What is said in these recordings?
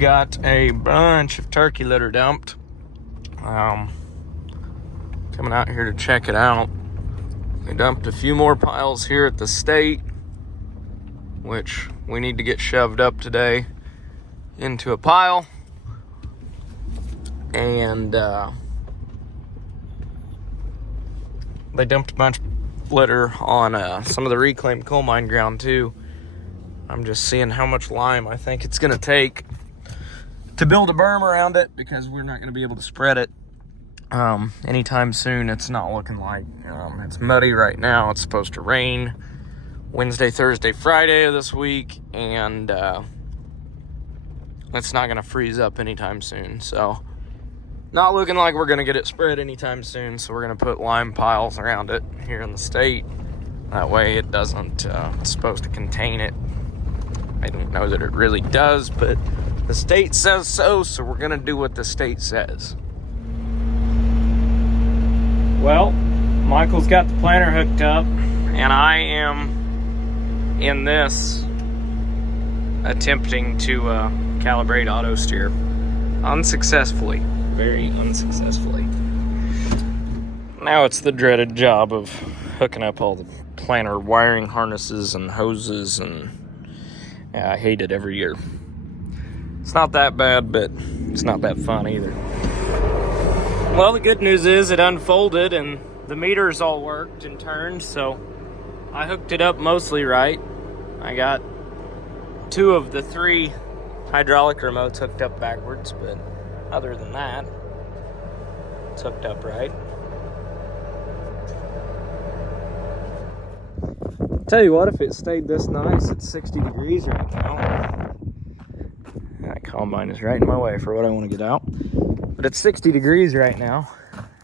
got a bunch of turkey litter dumped. Coming out here to check it out. They dumped a few more piles here at the state, which we need to get shoved up today into a pile. And they dumped a bunch of litter on some of the reclaimed coal mine ground too. I'm just seeing how much lime I think it's going to take to build a berm around it, because we're not going to be able to spread it anytime soon. It's not looking like. It's muddy right now. It's supposed to rain Wednesday, Thursday, Friday of this week, and it's not going to freeze up anytime soon. So not looking like we're going to get it spread anytime soon. So we're going to put lime piles around it here in the state. That way it doesn't, it's supposed to contain it. I don't know that it really does, but the state says so, so we're going to do what the state says. Well, Michael's got the planter hooked up, and I am in this attempting to calibrate auto steer unsuccessfully, very unsuccessfully. Now it's the dreaded job of hooking up all the planter wiring harnesses and hoses, and I hate it every year. It's not that bad, but it's not that fun either. Well, the good news is it unfolded and the meters all worked and turned, so I hooked it up mostly right. I got 2 of the 3 hydraulic remotes hooked up backwards, but other than that, it's hooked up right. Tell you what, if it stayed this nice, it's 60 degrees right now. That combine is right in my way for what I want to get out. But it's 60 degrees right now,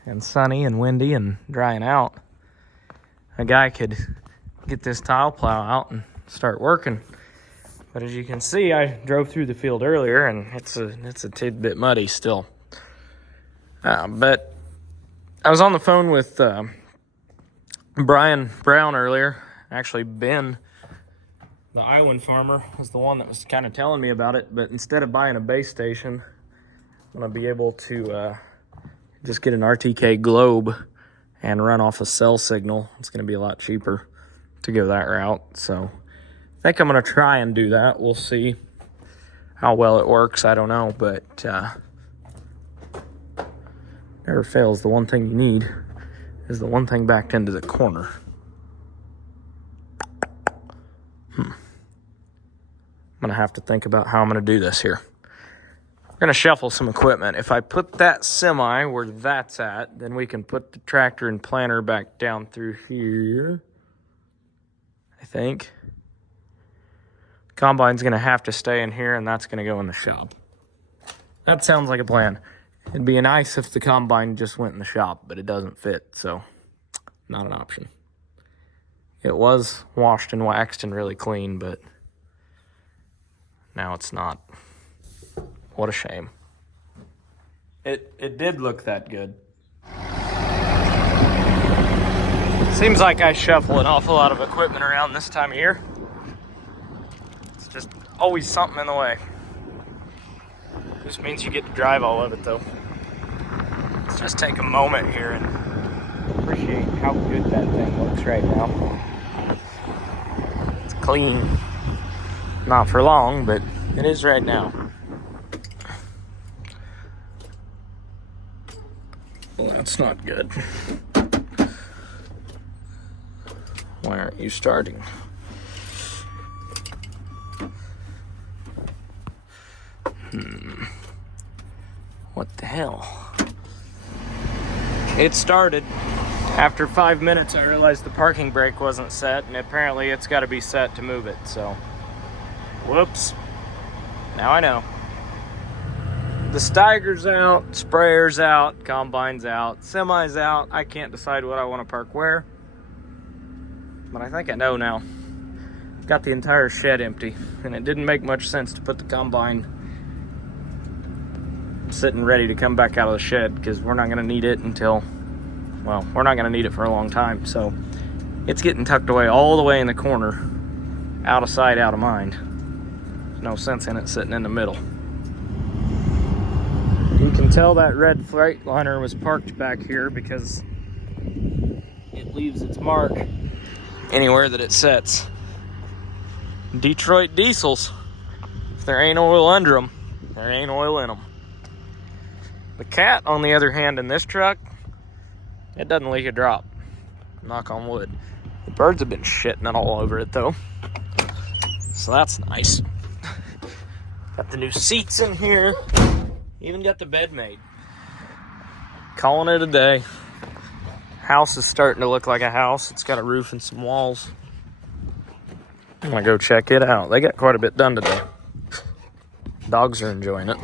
and sunny and windy and drying out. A guy could get this tile plow out and start working. But as you can see, I drove through the field earlier, and it's a tidbit muddy still. But I was on the phone with Brian Brown earlier. Actually, Ben, the Iowan farmer, was the one that was kind of telling me about it. But instead of buying a base station, I'm going to be able to just get an RTK globe and run off a cell signal. It's going to be a lot cheaper to go that route. So I think I'm going to try and do that. We'll see how well it works. I don't know, but never fails. The one thing you need is the one thing backed into the corner. I'm going to have to think about how I'm going to do this here. We're going to shuffle some equipment. If I put that semi where that's at, then we can put the tractor and planter back down through here, I think. The combine's going to have to stay in here, and that's going to go in the shop. That sounds like a plan. It'd be nice if the combine just went in the shop, but it doesn't fit, so not an option. It was washed and waxed and really clean, but now it's not. What a shame. It did look that good. Seems like I shuffle an awful lot of equipment around this time of year. It's just always something in the way. Just means you get to drive all of it though. Let's just take a moment here and appreciate how good that thing looks right now. It's clean. Not for long, but it is right now. Well, that's not good. Why aren't you starting? What the hell? It started. After 5 minutes, I realized the parking brake wasn't set, and apparently it's got to be set to move it, so whoops. Now I know. The Steiger's out, sprayer's out, combine's out, semi's out. I can't decide what I want to park where, but I think I know now. Got the entire shed empty, and it didn't make much sense to put the combine sitting ready to come back out of the shed, because we're not going to need it until, well, we're not going to need it for a long time. So it's getting tucked away all the way in the corner, out of sight, out of mind. There's no sense in it sitting in the middle. You can tell that red Freightliner was parked back here because it leaves its mark anywhere that it sets. Detroit diesels. If there ain't oil under them, there ain't oil in them. The Cat, on the other hand, in this truck, it doesn't leak a drop. Knock on wood. The birds have been shitting it all over it though, so that's nice. Got the new seats in here. Even got the bed made. Calling it a day. House is starting to look like a house. It's got a roof and some walls. I'm gonna go check it out. They got quite a bit done today. Dogs are enjoying it.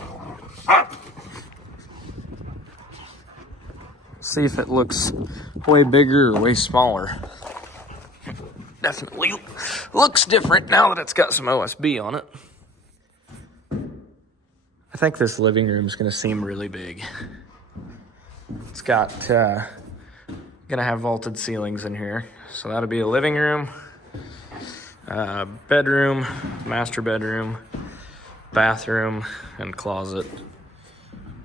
See if it looks way bigger or way smaller. Definitely looks different now that it's got some OSB on it. I think this living room is going to seem really big. It's got, going to have vaulted ceilings in here. So that'll be a living room, bedroom, master bedroom, bathroom, and closet.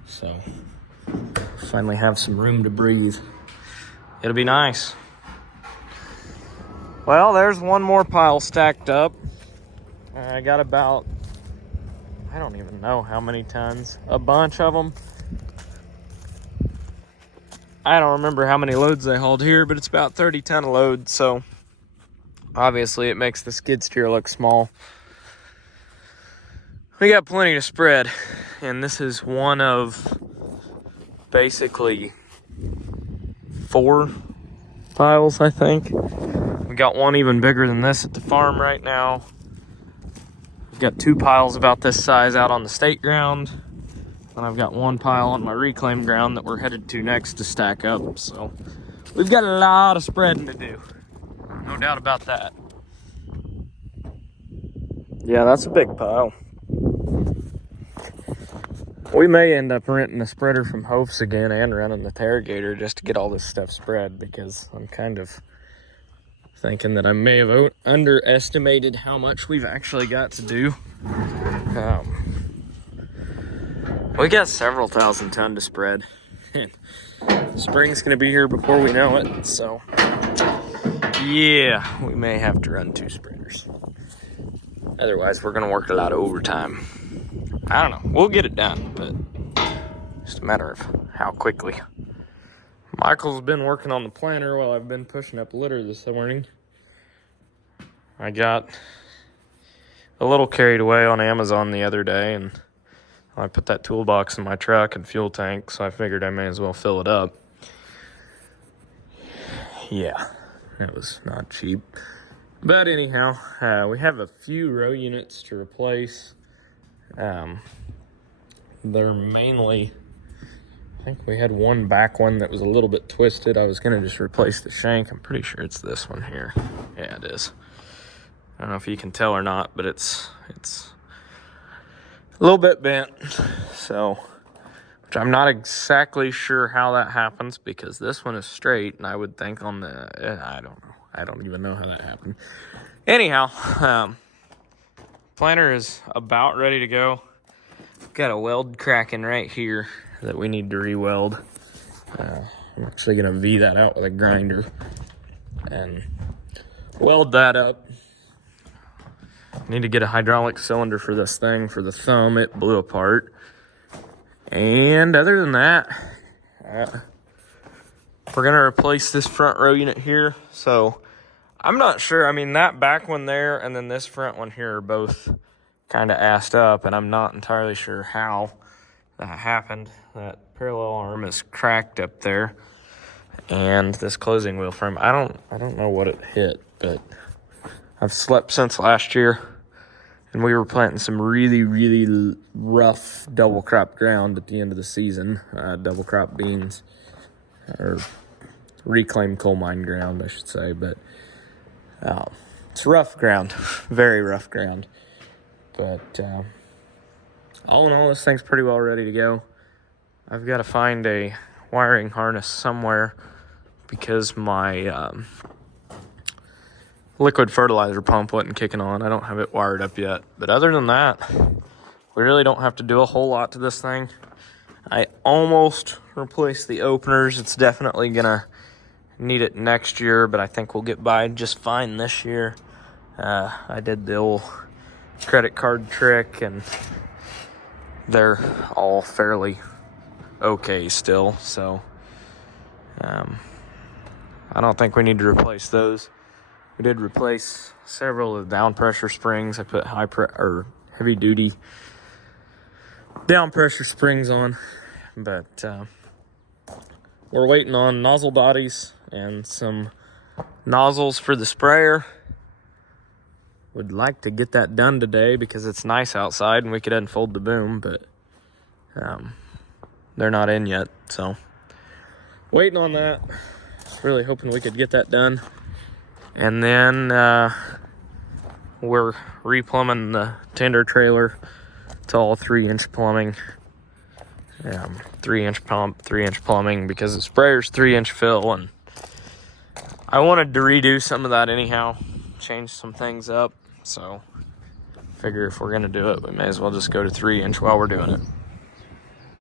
So finally have some room to breathe. It'll be nice. Well, there's one more pile stacked up. I got about, I don't even know how many tons. A bunch of them. I don't remember how many loads they hauled here, but it's about 30 ton of load, so obviously it makes the skid steer look small. We got plenty to spread, and this is one of basically 4 piles, I think. We got one even bigger than this at the farm right now. We've got 2 piles about this size out on the state ground. And I've got 1 pile on my reclaimed ground that we're headed to next to stack up. So we've got a lot of spreading to do. No doubt about that. Yeah, that's a big pile. We may end up renting a spreader from Hofs again and running the Terragator just to get all this stuff spread, because I'm kind of thinking that I may have underestimated how much we've actually got to do. We got several thousand ton to spread. Spring's gonna be here before we know it, so yeah, we may have to run 2 spreaders. Otherwise, we're gonna work a lot of overtime. I don't know, we'll get it done, but just a matter of how quickly. Michael's been working on the planter while I've been pushing up litter this morning. I got a little carried away on Amazon the other day, and I put that toolbox in my truck and fuel tank, so I figured I may as well fill it up. Yeah, it was not cheap. But anyhow, we have a few row units to replace. They're mainly, I think we had one back one that was a little bit twisted. I was going to just replace the shank. I'm pretty sure it's this one here. Yeah, it is. I don't know if you can tell or not, but it's a little bit bent, so, which I'm not exactly sure how that happens, because this one is straight, and I would think on the, I don't know. I don't even know how that happened. Anyhow, planter is about ready to go. Got a weld cracking right here that we need to re-weld. I'm actually going to V that out with a grinder and weld that up. Need to get a hydraulic cylinder for this thing, for the thumb. It blew apart. And other than that, we're going to replace this front row unit here. So I'm not sure. I mean, that back one there and then this front one here are both kind of assed up, and I'm not entirely sure how that happened. That parallel arm is cracked up there, and this closing wheel frame, I don't know what it hit, but I've slept since last year, and we were planting some really, really rough double crop ground at the end of the season. Double crop beans, or reclaimed coal mine ground, I should say, but it's rough ground, very rough ground. But all in all, this thing's pretty well ready to go. I've got to find a wiring harness somewhere because my liquid fertilizer pump wasn't kicking on. I don't have it wired up yet. But other than that, we really don't have to do a whole lot to this thing. I almost replaced the openers. It's definitely gonna need it next year, but I think we'll get by just fine this year. I did the old credit card trick, and they're all fairly okay still, so I don't think we need to replace those. We did replace several of the down pressure springs. I put heavy duty down pressure springs on, but we're waiting on nozzle bodies and some nozzles for the sprayer. Would like to get that done today because it's nice outside and we could unfold the boom, but they're not in yet, so waiting on that. Really hoping we could get that done. And then we're replumbing the tender trailer to all 3-inch plumbing. 3-inch pump, 3-inch plumbing, because the sprayer's 3-inch fill, and I wanted to redo some of that anyhow, change some things up, so figure if we're gonna do it, we may as well just go to 3-inch while we're doing it.